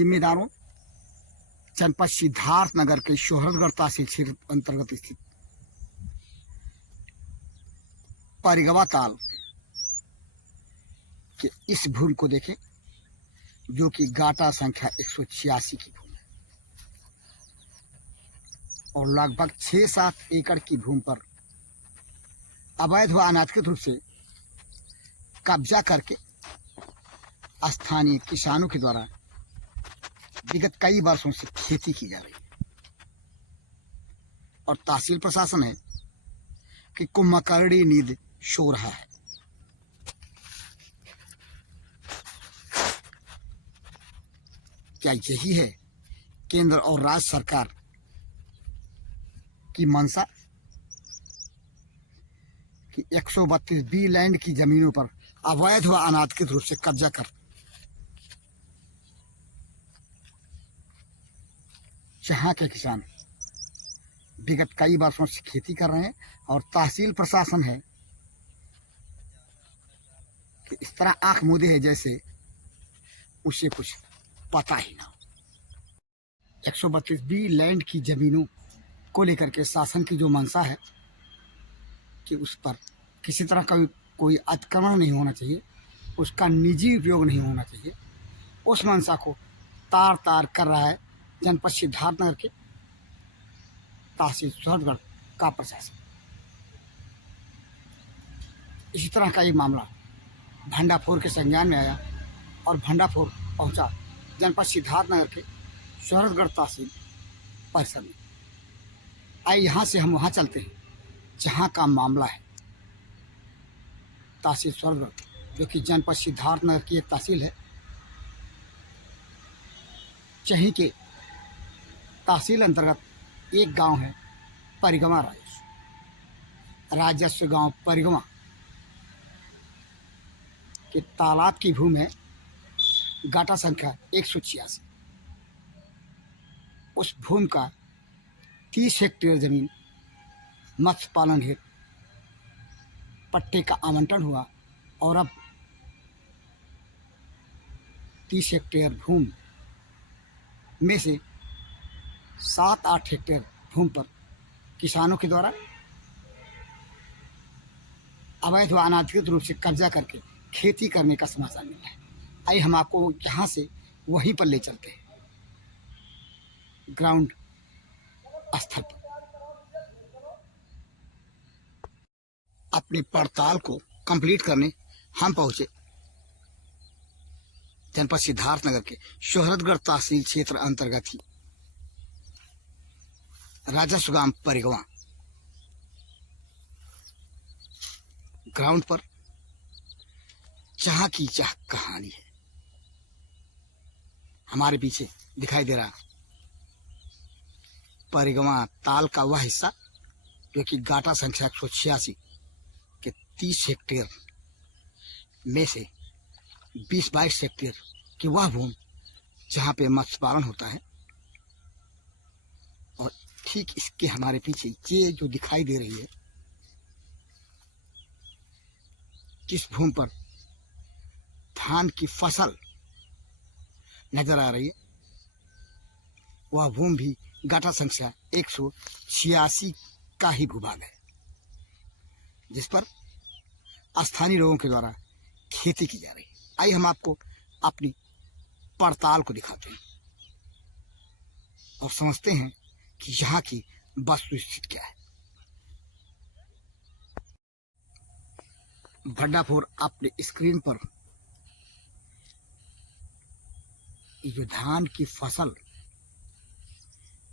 जिम्मेदारों जनपद सिद्धार्थनगर के शोहरतगढ़ तहसील क्षेत्र अंतर्गत स्थित परिगवा ताल के इस भूमि को देखें, जो कि गाटा संख्या 186 की भूमि है और लगभग 6-7 एकड़ की भूमि पर अवैध व अनाधिकृत रूप से कब्जा करके स्थानीय किसानों के द्वारा विगत कई वर्षों से खेती की जा रही है। और तहसील प्रशासन है कि कुंभकर्णी नींद सो रहा है। क्या यही है केंद्र और राज्य सरकार की मंशा कि 132 बी लैंड की जमीनों पर अवैध व अनाधिकृत रूप से कब्जा कर जहां के किसान विगत कई वर्षों से खेती कर रहे हैं और तहसील प्रशासन है कि इस तरह आंख मूंदे है जैसे उसे कुछ पता ही ना हो। 132 बी लैंड की जमीनों को लेकर के शासन की जो मंशा है कि उस पर किसी तरह का कोई अतिक्रमण नहीं होना चाहिए, उसका निजी उपयोग नहीं होना चाहिए, उस मंशा को तार तार कर रहा है जनपद सिद्धार्थनगर के तहसील शोहरतगढ़ का प्रशासन। इसी तरह का एक मामला भंडाफोर के संज्ञान में आया और भंडाफोर पहुंचा जनपद सिद्धार्थनगर के शोहरतगढ़ तहसील परिसर में। आइए यहाँ से हम वहाँ चलते हैं जहाँ का मामला है। तहसील शोहरतगढ़ जो कि जनपद सिद्धार्थनगर की एक तहसील है, चही के तहसील अंतर्गत एक गांव है परिगवा राजस्व गांव परिगवा के तालाब की भूमि है गाटा संख्या 186। उस भूमि का 30 हेक्टेयर जमीन मत्स्य पालन हेतु पट्टे का आवंटन हुआ और अब 30 हेक्टेयर भूमि में से 7-8 हेक्टेयर भूमि पर किसानों के द्वारा अवैध व अनाधिकृत रूप से कब्जा करके खेती करने का समाचार मिला है। आइए हम आपको यहाँ से वहीं पर ले चलते हैं ग्राउंड स्थल पर। अपनी पड़ताल को कंप्लीट करने हम पहुंचे जनपद सिद्धार्थनगर के शोहरतगढ़ तहसील क्षेत्र अंतर्गत ही राजस्व गांव परिगवा ग्राउंड पर, जहां की चाह कहानी है। हमारे पीछे दिखाई दे रहा परिगवा ताल का वह हिस्सा जो कि गाटा संख्या 186 के 30 हेक्टेयर में से 20-22 हेक्टेयर की वह भूमि जहाँ पे मत्स्य पालन होता है। और ठीक इसके हमारे पीछे ये जो दिखाई दे रही है, जिस भूमि पर धान की फसल नजर आ रही है, वह भूमि भी गाटा संख्या 186 का ही भूभाग है, जिस पर स्थानीय लोगों के द्वारा खेती की जा रही है। आइए हम आपको अपनी पड़ताल को दिखाते हैं और समझते हैं कि यहाँ की वस्तुस्थिति क्या है। भंडाफोर अपने स्क्रीन पर ये जो धान की फसल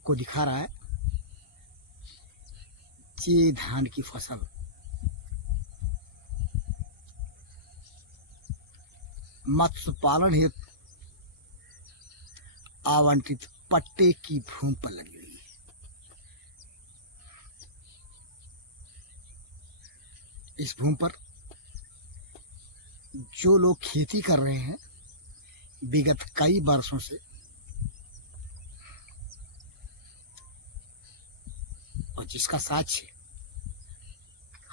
को दिखा रहा है, ये धान की फसल मत्स्य पालन हेतु आवंटित पट्टे की भूमि पर लगी हुई है। इस भूमि पर जो लोग खेती कर रहे हैं विगत कई वर्षों से, और जिसका साक्ष्य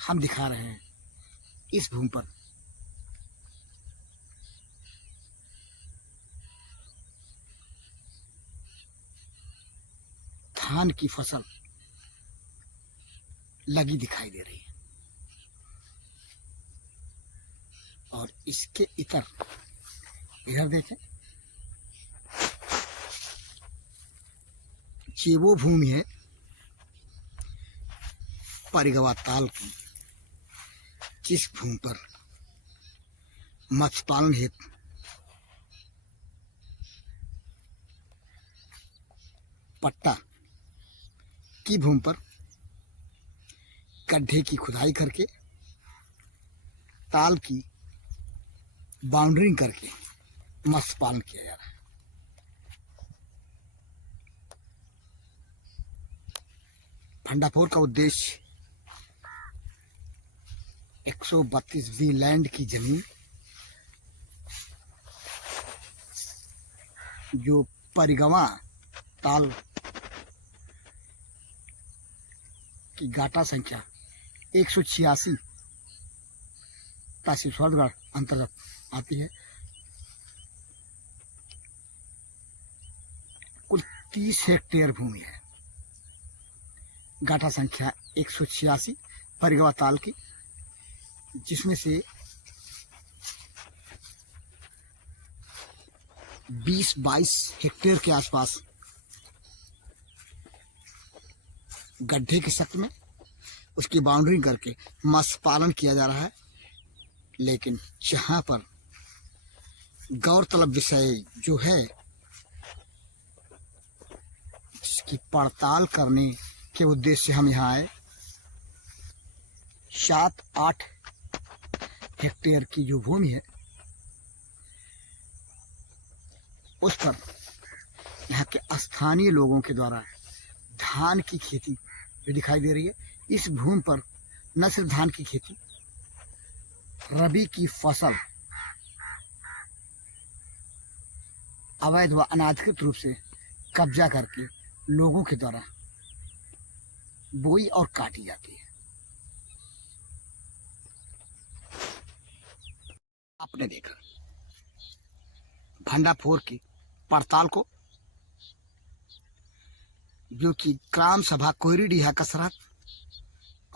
हम दिखा रहे हैं, इस भूमि पर धान की फसल लगी दिखाई दे रही है। और इसके इधर देखें, ये वो भूमि है परिगवा ताल की, जिस भूमि पर मत्स्य पालन हेतु पट्टा की भूमि पर गड्ढे की खुदाई करके ताल की बाउंड्रिंग करके मत्स्य पालन किया जा रहा है। भंडाफोर का उद्देश्य 132 बी लैंड की जमीन जो परिगवा ताल की गाटा संख्या 186 तहसील स्वरगढ़ अंतर्गत आती है, कुल 30 हेक्टेयर भूमि है। गाटा संख्या 186 परिगवा ताल की, जिसमें से 20-22 हेक्टेयर के आसपास गड्ढे के शक्ल में उसकी बाउंड्री करके मत्स्य पालन किया जा रहा है। लेकिन जहां पर गौरतलब विषय जो है, जिसकी पड़ताल करने के उद्देश्य से हम यहाँ आए, 7-8 हेक्टेयर की जो भूमि है उस पर यहाँ के स्थानीय लोगों के द्वारा धान की खेती जो दिखाई दे रही है। इस भूमि पर न सिर्फ धान की खेती, रबी की फसल अवैध व अनाधिकृत रूप से कब्जा करके लोगों के द्वारा बोई और काटी जाती है। आपने देखा भंडाफोर की पड़ताल को, जो कि ग्राम सभा कोयरीडीहा का सरहद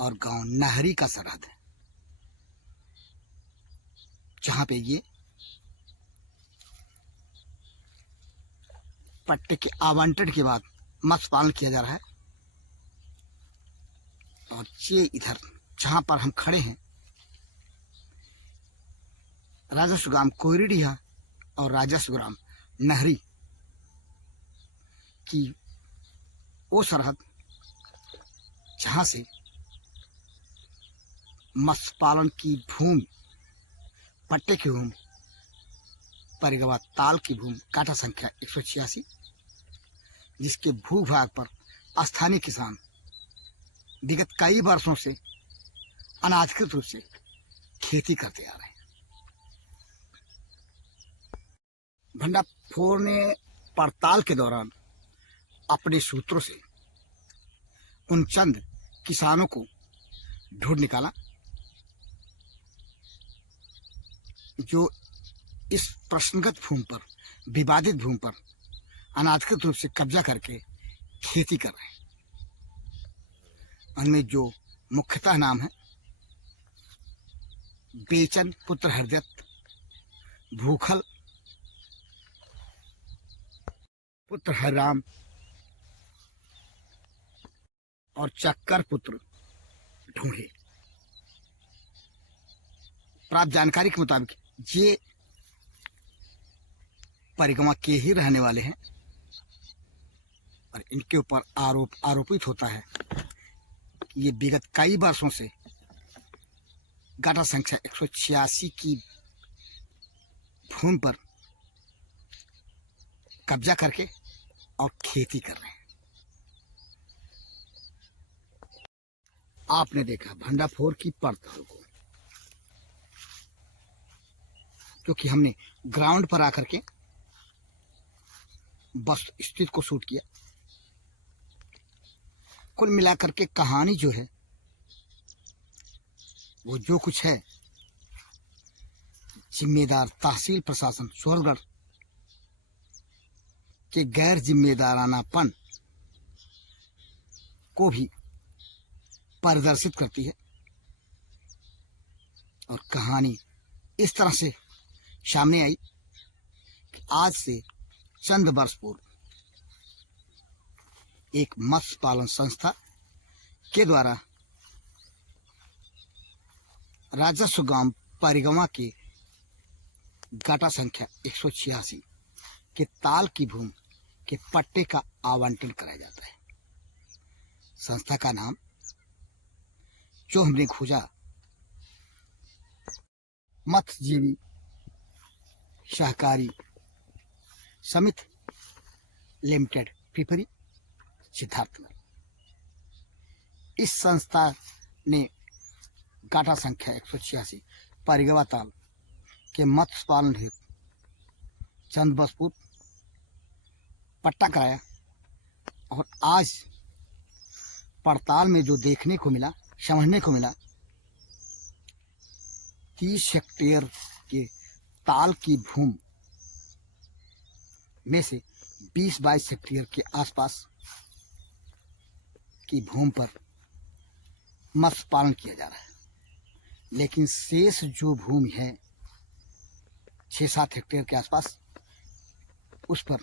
और गांव नहरी का सरहद है, जहां पे ये पट्टे के आवंटन के बाद मत्स्य पालन किया जा रहा है। और ये इधर जहां पर हम खड़े हैं, राजस्व ग्राम कोयरीडीहा और राजस्व ग्राम नहरी की वो सरहद जहां से मत्स्य पालन की भूमि, पट्टे की भूमि, परिगवा ताल की भूमि काटा संख्या 186, जिसके भूभाग पर स्थानीय किसान विगत कई वर्षों से अनाधिकृत रूप से खेती करते आ रहे हैं। भंडाफोर ने पड़ताल के दौरान अपने सूत्रों से उन चंद किसानों को ढूंढ निकाला जो इस प्रश्नगत भूमि पर, विवादित भूमि पर अनाधिकृत रूप से कब्जा करके खेती कर रहे हैं। उनमें जो मुख्यतः नाम है बेचन पुत्र हरदत्त, भूखल पुत्र हरराम और चक्कर पुत्र ढूंढे। प्राप्त जानकारी के मुताबिक ये परिगवा के ही रहने वाले हैं और इनके ऊपर आरोपित होता है कि ये विगत कई वर्षों से गाटा संख्या 186 की भूमि पर कब्जा करके और खेती कर रहे हैं। आपने देखा भंडाफोर की पड़ताल को, क्योंकि हमने ग्राउंड पर आकर के बस स्थिति को शूट किया। कुल मिलाकर के कहानी जो है वो जो कुछ है, जिम्मेदार तहसील प्रशासन स्वरगढ़ के गैर जिम्मेदारानापन को भी परिदर्शित करती है। और कहानी इस तरह से सामने आई कि आज से चंद वर्ष पूर्व एक मत्स्य पालन संस्था के द्वारा राजस्व गांव परिगवा के गाटा संख्या 186 के ताल की भूमि के पट्टे का आवंटन कराया जाता है। संस्था का नाम जो हमने खोजा मत्स्यजीवी सहकारी समिति लिमिटेड पिपरी सिद्धार्थनगर। इस संस्था ने गाटा संख्या 186 परिगवा ताल के मत्स्य पालन हेतु चंद वर्ष पूर्व पट्टा कराया और आज पड़ताल में जो देखने को मिला, समझने को मिला, 30 हेक्टेयर के ताल की भूमि में से 20-22 हेक्टेयर के आसपास की भूमि पर मत्स्य पालन किया जा रहा है। लेकिन शेष जो भूमि है 6-7 हेक्टेयर के आसपास, उस पर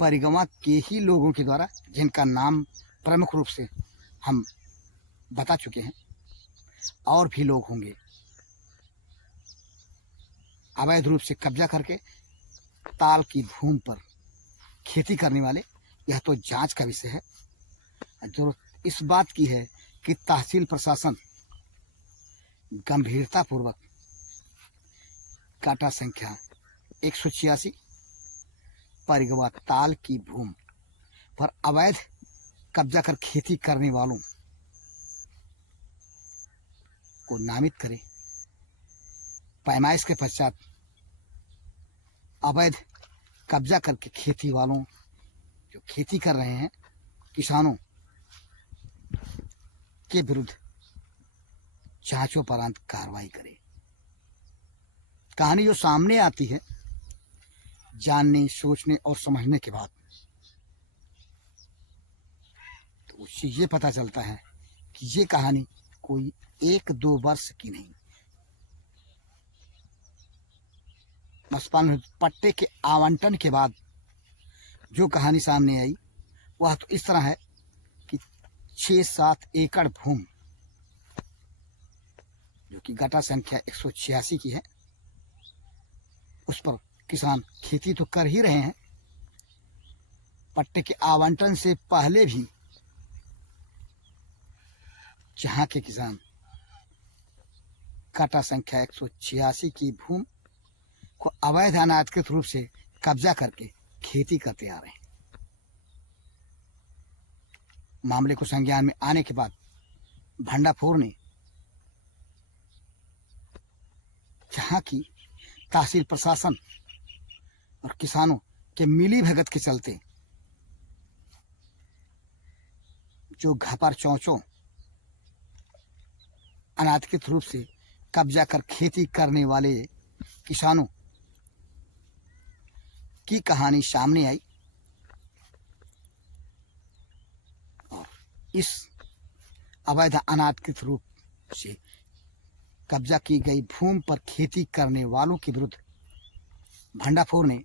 परिगवा के ही लोगों के द्वारा, जिनका नाम प्रमुख रूप से हम बता चुके हैं, और भी लोग होंगे, अवैध रूप से कब्जा करके ताल की भूमि पर खेती करने वाले। यह तो जांच का विषय है। जरूरत इस बात की है कि तहसील प्रशासन गंभीरतापूर्वक गाटा संख्या 186 परिगवा ताल की भूमि पर अवैध कब्जा कर खेती करने वालों को नामित करे। पैमाइश के पश्चात अवैध कब्जा करके खेती वालों जो खेती कर रहे हैं किसानों के विरुद्ध जांचोपरांत कार्रवाई करे। कहानी जो सामने आती है जानने, सोचने और समझने के बाद, तो उससे ये पता चलता है कि ये कहानी कोई 1-2 वर्ष की नहीं। मत्स्य पट्टे के आवंटन के बाद जो कहानी सामने आई वह तो इस तरह है कि 6-7 एकड़ भूमि जो कि गाटा संख्या 186 की है, उस पर किसान खेती तो कर ही रहे हैं। पट्टे के आवंटन से पहले भी जहां के किसान गाटा संख्या 186 की भूमि को अवैध अनाधिकृत रूप से कब्जा करके खेती करते आ रहे हैं। मामले को संज्ञान में आने के बाद भंडाफोर ने जहां की तहसील प्रशासन और किसानों के मिली भगत के चलते जो घपर चौचों अनाधिकृत रूप से कब्जा कर खेती करने वाले किसानों की कहानी सामने आई और इस अवैध अनाधिकृत रूप से कब्जा की गई भूमि पर खेती करने वालों के विरुद्ध भंडाफोर ने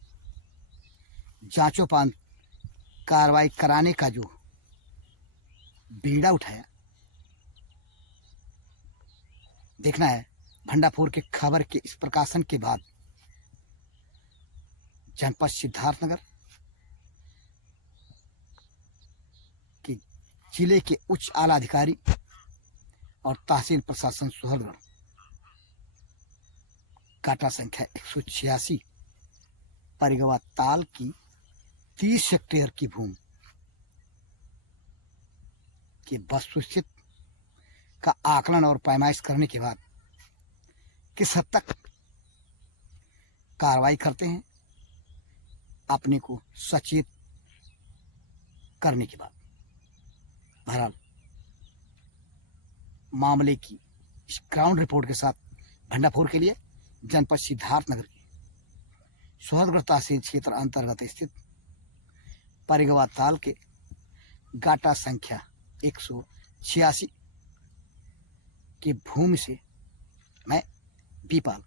जांचोपरांत कार्रवाई कराने का जो बीड़ा उठाया, देखना है भंडाफोर के खबर के इस प्रकाशन के बाद जनपद सिद्धार्थनगर के जिले के उच्च आला अधिकारी और तहसील प्रशासन सुहृदगढ़ गाटा संख्या 186 परिगवा ताल की 30 हेक्टेयर की भूमि के वस्तुस्थिति का आकलन और पैमाइश करने के बाद किस हद तक कार्रवाई करते हैं, अपने को सचेत करने के बाद बहरहाल मामले की इस ग्राउंड रिपोर्ट के साथ भंडाफोर के लिए जनपद सिद्धार्थनगर के सुहृदगढ़ तहसील क्षेत्र अंतर्गत स्थित परिगवा ताल के गाटा संख्या 186 की भूमि से मैं बीपाल